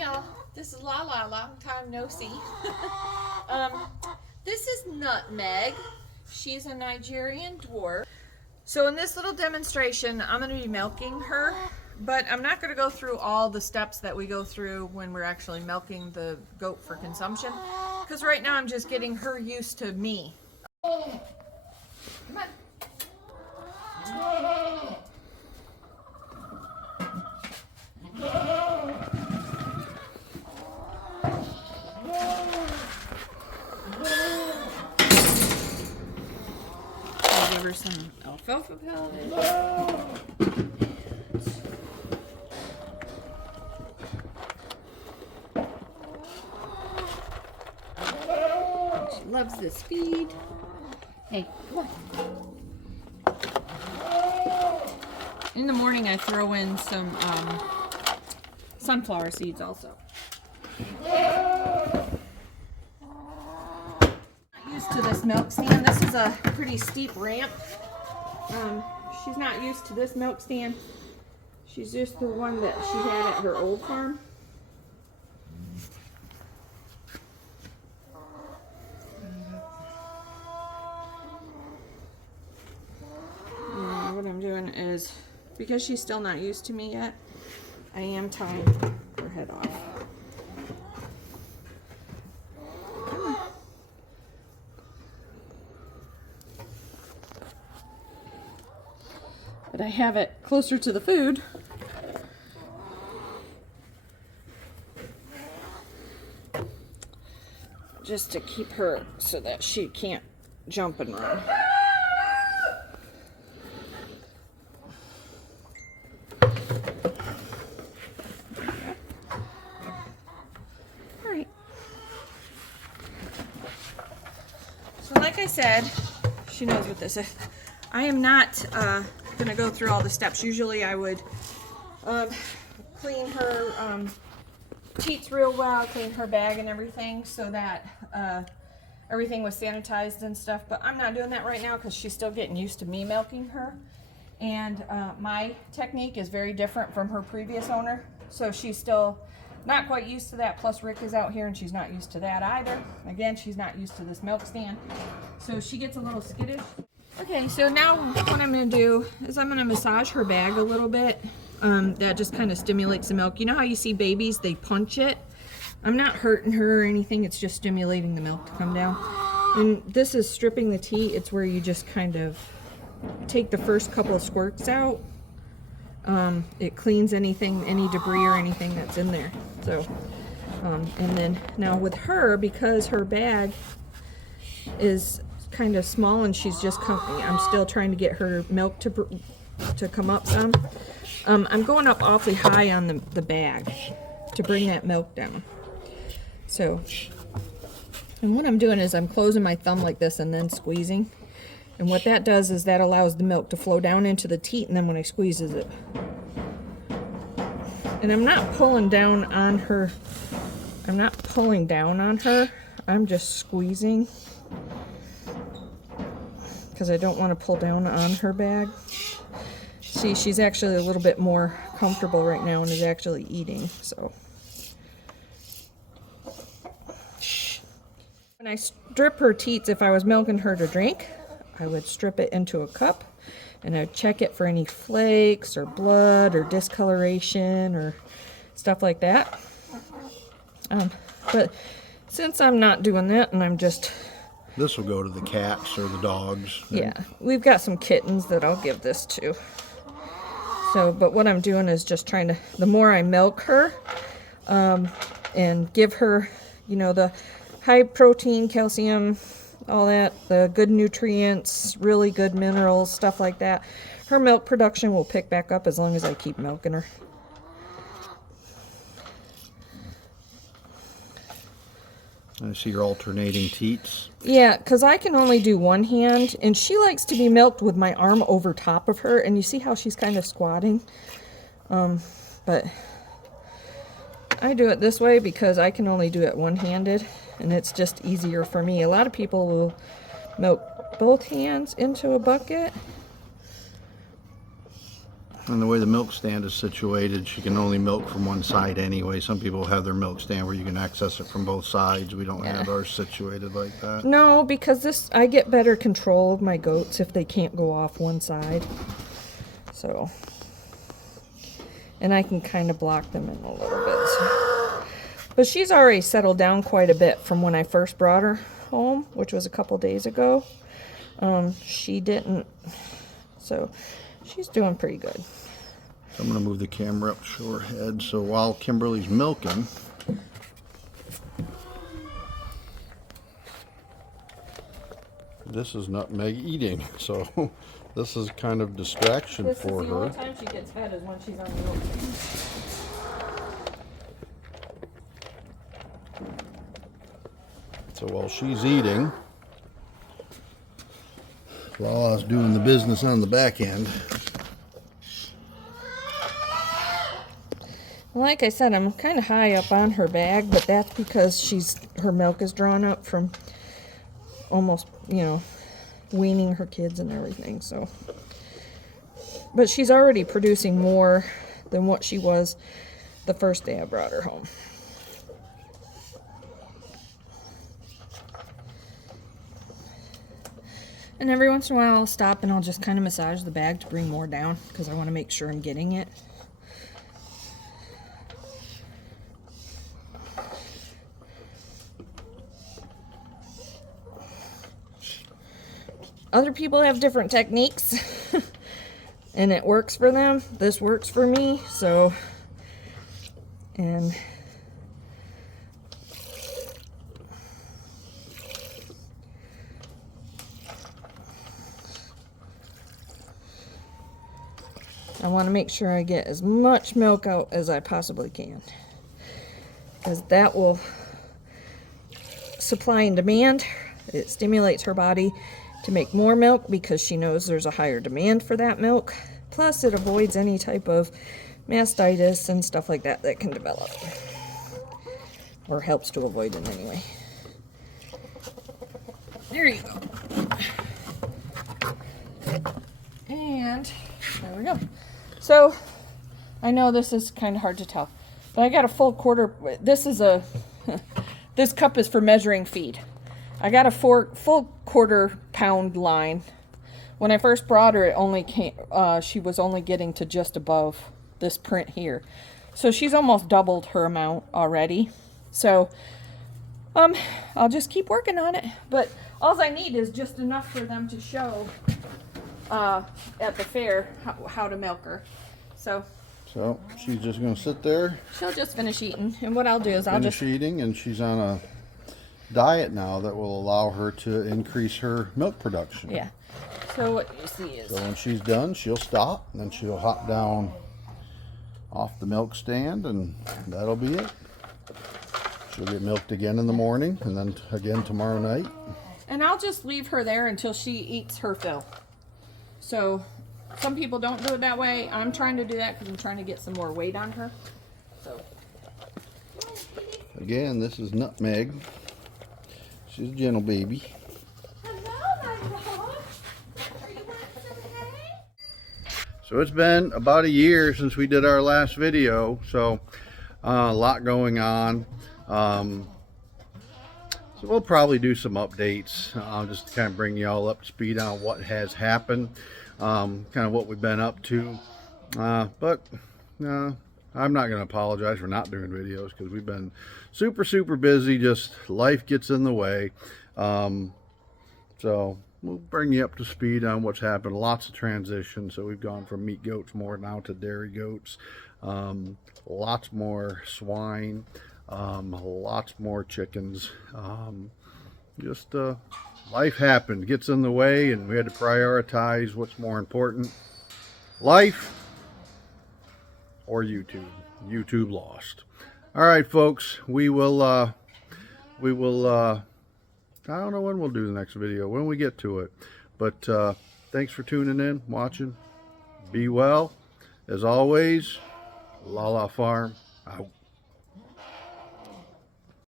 y'all, this is Lala, long time no see. This is Nutmeg. She's a Nigerian Dwarf. So in this little demonstration, I'm going to be milking her, but I'm not going to go through all the steps that we go through when we're actually milking the goat for consumption, because right now I'm just getting her used to me. Come on. I'll give her some alfalfa pellets. She loves this feed. Hey, come on. In the morning I throw in some sunflower seeds also. Not used to this milk stand. This is a pretty steep ramp. She's not used to this milk stand. She's just the one that she had at her old farm. And what I'm doing is, because she's still not used to me yet, I am tying her head off. But I have it closer to the food. Just to keep her so that she can't jump and run. Alright. So like I said, she knows what this is. I am not going to go through all the steps. Usually I would clean her teats real well, clean her bag and everything so that everything was sanitized and stuff, but I'm not doing that right now because she's still getting used to me milking her, and my technique is very different from her previous owner, so she's still not quite used to that. Plus Rick is out here and she's not used to that either. Again, she's not used to this milk stand, so she gets a little skittish. Okay, so now what I'm going to do is I'm going to massage her bag a little bit. That just kind of stimulates the milk. You know how you see babies, they punch it? I'm not hurting her or anything, it's just stimulating the milk to come down. And this is stripping the teat. It's where you just kind of take the first couple of squirts out. It cleans anything, any debris or anything that's in there. So, and then now with her, because her bag is kind of small and she's just coming, I'm still trying to get her milk to come up some. I'm going up awfully high on the bag to bring that milk down. So, and what I'm doing is I'm closing my thumb like this and then squeezing. And what that does is that allows the milk to flow down into the teat, and then when I squeezes it. And I'm not pulling down on her. I'm not pulling down on her. I'm just squeezing. Because I don't want to pull down on her bag. See, she's actually a little bit more comfortable right now and is actually eating, so. When I strip her teats, if I was milking her to drink, I would strip it into a cup and I'd check it for any flakes or blood or discoloration or stuff like that. But since I'm not doing that and I'm just... This will go to the cats or the dogs. Yeah, we've got some kittens that I'll give this to. So, but what I'm doing is just trying to, the more I milk her, and give her, you know, the high protein, calcium, all that, the good nutrients, really good minerals, stuff like that, her milk production will pick back up as long as I keep milking her. I see you're alternating teats. Yeah, because I can only do one hand, and she likes to be milked with my arm over top of her, and you see how she's kind of squatting? But I do it this way because I can only do it one-handed, and it's just easier for me. A lot of people will milk both hands into a bucket. And the way the milk stand is situated, she can only milk from one side anyway. Some people have their milk stand where you can access it from both sides. We don't have ours situated like that. No, because I get better control of my goats if they can't go off one side. So, and I can kind of block them in a little bit. But she's already settled down quite a bit from when I first brought her home, which was a couple days ago. She didn't, so she's doing pretty good. So I'm going to move the camera up to show her head. So while Kimberly's milking, this is Nutmeg eating. So this is kind of distraction for her. The only time she gets fed is when she's on the milk. So while she's eating, Lala's doing the business on the back end. Like I said, I'm kind of high up on her bag, but that's because her milk is drawn up from almost, weaning her kids and everything. So, but she's already producing more than what she was the first day I brought her home. And every once in a while I'll stop and I'll just kind of massage the bag to bring more down because I want to make sure I'm getting it. Other people have different techniques and it works for them. This works for me, so, and I want to make sure I get as much milk out as I possibly can, because that will supply and demand. It stimulates her body to make more milk because she knows there's a higher demand for that milk. Plus it avoids any type of mastitis and stuff like that that can develop, or helps to avoid it anyway. There you go. And there we go. So I know this is kind of hard to tell, but I got a full quarter. This is a this cup is for measuring feed. I got a full quarter-pound line. When I first brought her, it only came. She was only getting to just above this print here, so she's almost doubled her amount already. So, I'll just keep working on it. But all I need is just enough for them to show at the fair how to milk her. So she's just going to sit there. She'll just finish eating, and what I'll do is I'll just eating, and she's on a diet now that will allow her to increase her milk production. Yeah. So what you see is, so when she's done, she'll stop, and then she'll hop down off the milk stand, and that'll be it. She'll get milked again in the morning, and then again tomorrow night. And I'll just leave her there until she eats her fill. So some people don't do it that way. I'm trying to do that because I'm trying to get some more weight on her. So again, this is Nutmeg. She's a gentle baby. hello, my dog. Are you wanting some hay? So it's been about a year since we did our last video, so a lot going on. So we'll probably do some updates, just to kind of bring you all up to speed on what has happened, kind of what we've been up to. But I'm not going to apologize for not doing videos because we've been super busy. Just life gets in the way. So we'll bring you up to speed on what's happened. Lots of transition. So we've gone from meat goats more now to dairy goats. Lots more swine. Lots more chickens. Just life happened, gets in the way, and we had to prioritize what's more important: life or YouTube. YouTube lost. All right, folks, we will I don't know when we'll do the next video, when we get to it, but thanks for tuning in, watching. Be well. As always, Lala Farm out.